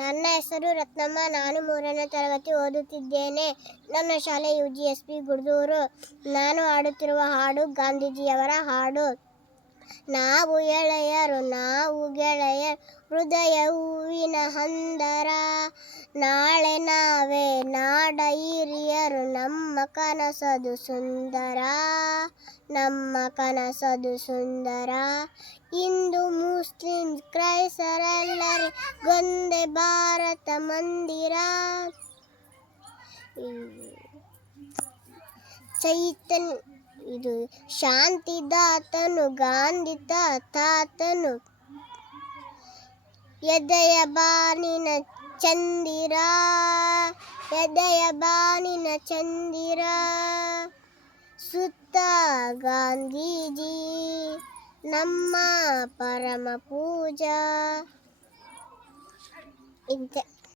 ನನ್ನ ಹೆಸರು ರತ್ನಮ್ಮ. ನಾನು ಮೂರನೇ ತರಗತಿ ಓದುತ್ತಿದ್ದೇನೆ. ನನ್ನ ಶಾಲೆ U G S P Guddur. ನಾನು ಹಾಡುತ್ತಿರುವ ಹಾಡು ಗಾಂಧೀಜಿಯವರ ಹಾಡು. ನಾವು ಎಳೆಯರು ನಾವು ಗೆಳೆಯ ಹೃದಯ ಹೂವಿನ ಹಂದರ. ನಾಳೆ ನಾವೇ ನಾಡ ಹಿರಿಯರು, ನಮ್ಮ ಕನಸದು ಸುಂದರ. ನಮ್ಮ ಕನಸದು ಸುಂದರ. ಇಂದು ಮುಸ್ಲಿಂ ಕ್ರೈಸ್ತರೆಲ್ಲರಿಗೊಂದೇ ಭಾರತ ಮಂದಿರ. ಚೈತನ್ಯ ಇದು ಶಾಂತಿದಾತನು ಗಾಂಧಿ ತಾತನು ಎದೆಯ ಬಾನಿನ ಚಂದಿರ, ಎದೆಯ ಬಾನಿನ ಚಂದಿರ, ಸುತ್ತ ಗಾಂಧೀಜಿ. ನಮ್ಮ ಪರಮ ಪೂಜಾ ಇಂತೆ